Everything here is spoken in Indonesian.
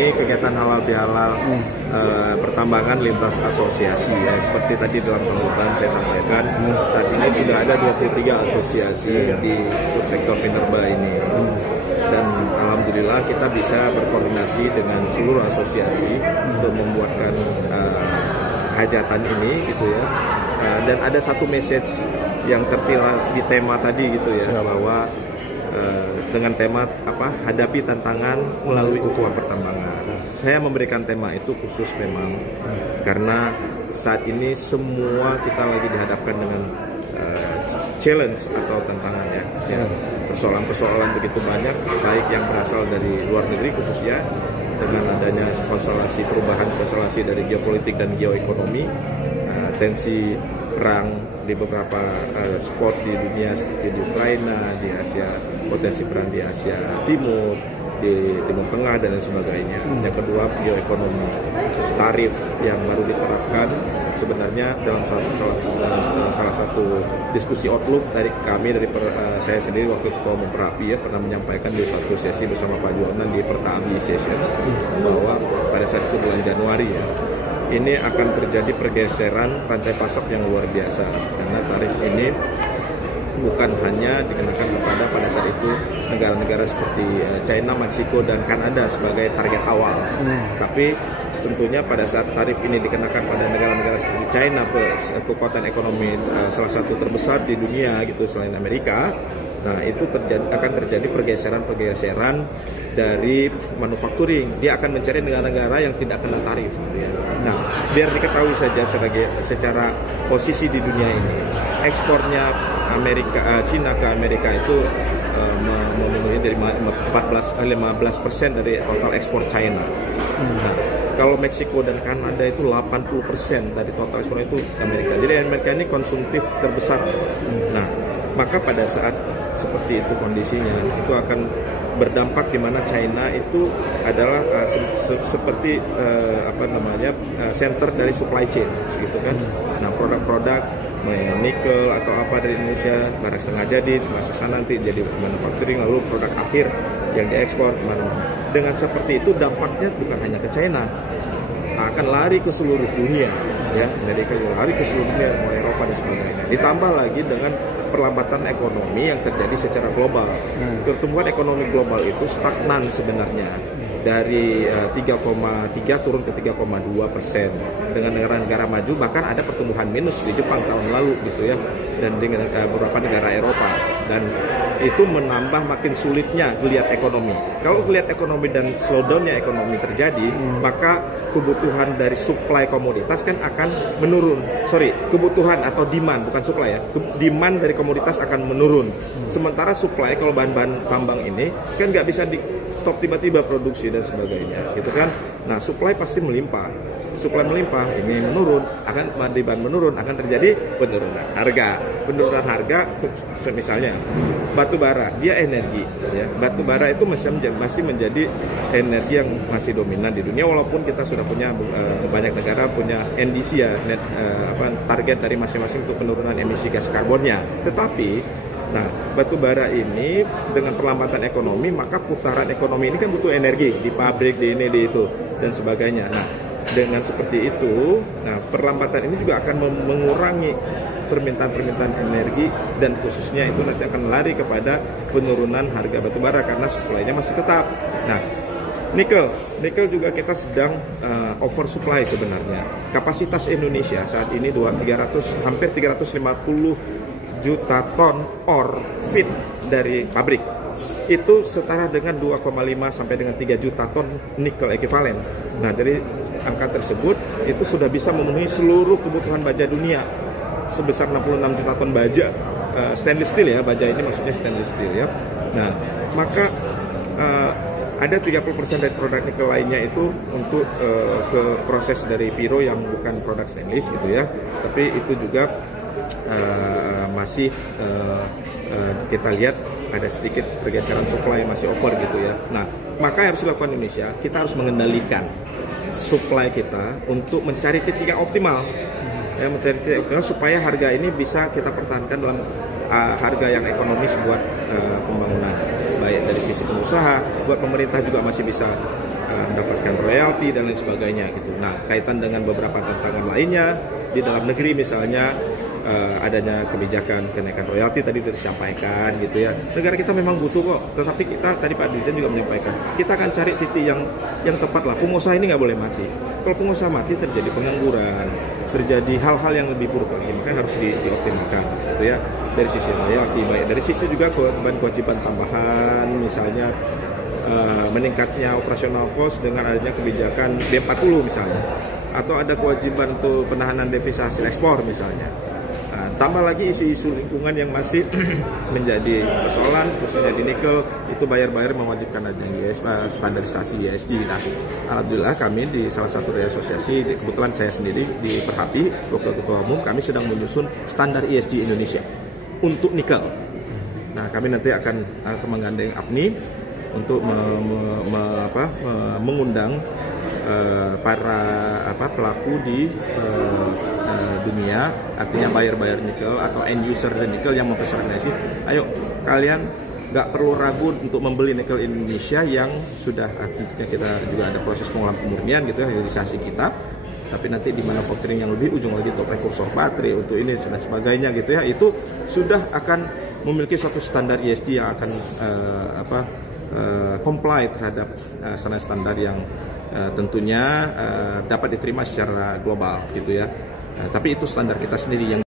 ini kegiatan halal bihalal pertambangan lintas asosiasi ya. Seperti tadi dalam sambutan saya sampaikan, saat ini sudah ada 23 asosiasi di subsektor minerba ini. Dan alhamdulillah kita bisa berkoordinasi dengan seluruh asosiasi untuk membuatkan hajatan ini gitu ya. Dan ada satu message yang tertera di tema tadi gitu ya, bahwa dengan tema apa, hadapi tantangan melalui ukhuwah pertambangan. Saya memberikan tema itu khusus memang karena saat ini semua kita lagi dihadapkan dengan challenge atau tantangan ya. Persoalan-persoalan begitu banyak, baik yang berasal dari luar negeri khususnya dengan adanya konstelasi perubahan konstelasi dari geopolitik dan geoekonomi, tensi perang di beberapa spot di dunia seperti di Ukraina, di Asia, potensi perang di Asia Timur, di Timur Tengah dan lain sebagainya. Yang kedua, bioekonomi, tarif yang baru diterapkan sebenarnya dalam salah satu diskusi outlook dari kami, saya sendiri waktu ketua umum Perapi ya, pernah menyampaikan di satu sesi bersama Pak Juanan di Pertabi Session bahwa pada saat itu bulan Januari ya, ini akan terjadi pergeseran rantai pasok yang luar biasa karena tarif ini bukan hanya dikenakan kepada pada saat itu negara-negara seperti China, Meksiko, dan Kanada sebagai target awal. Tapi tentunya pada saat tarif ini dikenakan pada negara-negara seperti China, kekuatan ekonomi salah satu terbesar di dunia gitu selain Amerika, nah itu akan terjadi pergeseran dari manufacturing. Dia akan mencari negara-negara yang tidak kena tarif. Nah, biar diketahui saja secara posisi di dunia ini, ekspornya Cina ke Amerika itu memenuhi dari 15% dari total ekspor China. Nah, kalau Meksiko dan Kanada itu 80% dari total ekspor itu Amerika. Jadi Amerika ini konsumtif terbesar. Nah, maka pada saat seperti itu kondisinya, itu akan berdampak di mana China itu adalah seperti center dari supply chain gitu kan. Nah, produk-produk nikel atau apa dari Indonesia barang setengah jadi masa sana nanti jadi manufacturing, lalu produk akhir yang diekspor kemana-mana. Dengan seperti itu dampaknya bukan hanya ke China, akan lari ke seluruh dunia ya. Amerika lari ke seluruh dunia, mau Eropa dan sebagainya. Ditambah lagi dengan perlambatan ekonomi yang terjadi secara global. Pertumbuhan ekonomi global itu stagnan sebenarnya, dari 3,3 turun ke 3,2%. Dengan negara-negara maju bahkan ada pertumbuhan minus di Jepang tahun lalu gitu ya, dan dengan beberapa negara Eropa, dan itu menambah makin sulitnya geliat ekonomi. Kalau geliat ekonomi dan slowdownnya ekonomi terjadi, maka kebutuhan dari supply komoditas kan akan menurun. Kebutuhan atau demand, bukan supply ya. Demand dari komoditas akan menurun. Sementara supply, kalau bahan-bahan tambang ini kan nggak bisa di stop tiba-tiba produksi dan sebagainya, gitu kan. Nah, supply pasti melimpah. Supply melimpah, ini menurun, demand menurun, akan terjadi penurunan harga. Penurunan harga, misalnya batu bara, dia energi ya. Batu bara itu masih menjadi energi yang masih dominan di dunia, walaupun kita sudah punya banyak negara punya NDC ya, target dari masing-masing untuk penurunan emisi gas karbonnya. Tetapi nah, batu bara ini dengan perlambatan ekonomi, maka putaran ekonomi ini kan butuh energi di pabrik, di ini, di itu dan sebagainya. Nah, dengan seperti itu, nah perlambatan ini juga akan mengurangi permintaan energi, dan khususnya itu nanti akan lari kepada penurunan harga batu bara karena supply-nya masih tetap. Nah, nikel juga kita sedang oversupply sebenarnya. Kapasitas Indonesia saat ini hampir 350 juta ton ore feed dari pabrik. Itu setara dengan 2,5 sampai dengan 3 juta ton nikel ekivalen. Nah, dari angka tersebut itu sudah bisa memenuhi seluruh kebutuhan baja dunia sebesar 66 juta ton baja stainless steel ya, baja ini maksudnya stainless steel ya. Nah, maka ada 30% dari produk nikel lainnya itu untuk ke proses dari piro yang bukan produk stainless gitu ya, tapi itu juga masih kita lihat ada sedikit pergeseran supply, masih over gitu ya. Nah, maka yang harus dilakukan Indonesia, kita harus mengendalikan supply kita untuk mencari titik yang optimal ya, mencari titik optimal supaya harga ini bisa kita pertahankan dalam harga yang ekonomis buat pembangunan, baik dari sisi pengusaha, buat pemerintah juga masih bisa mendapatkan royalti dan lain sebagainya gitu. Nah, kaitan dengan beberapa tantangan lainnya di dalam negeri misalnya adanya kebijakan kenaikan royalti tadi disampaikan gitu ya. Negara kita memang butuh kok, tetapi kita tadi Pak Dirjen juga menyampaikan kita akan cari titik yang tepat lah. Pengusaha ini nggak boleh mati. Kalau pengusaha mati terjadi pengangguran, terjadi hal-hal yang lebih buruk lagi, makanya harus dioptimalkan gitu ya. Dari sisi royalti, baik dari sisi juga kewajiban tambahan, misalnya meningkatnya operasional cost dengan adanya kebijakan B40 misalnya, atau ada kewajiban untuk penahanan devisa hasil ekspor misalnya. Tambah lagi isu-isu lingkungan yang masih menjadi persoalan, khususnya di nikel, itu bayar-bayar mewajibkan adanya standarisasi ESG. Nah, alhamdulillah kami di salah satu dari asosiasi, kebetulan saya sendiri di Perhapi, Wakil Ketua Umum, kami sedang menyusun standar ESG Indonesia untuk nikel. Nah, kami nanti akan menggandeng APNI untuk mengundang para pelaku di dunia, artinya buyer nikel atau end user nikel yang mempersonalisasi, ayo kalian nggak perlu ragu untuk membeli nikel Indonesia yang sudah tentunya kita juga ada proses pengolahan pemurnian gitu ya, hilirisasi kita, tapi nanti di manufacturing yang lebih ujung lagi untuk prekursor baterai untuk ini dan sebagainya gitu ya, itu sudah akan memiliki suatu standar ESG yang akan comply terhadap standar yang tentunya dapat diterima secara global gitu ya. Tapi itu standar kita sendiri yang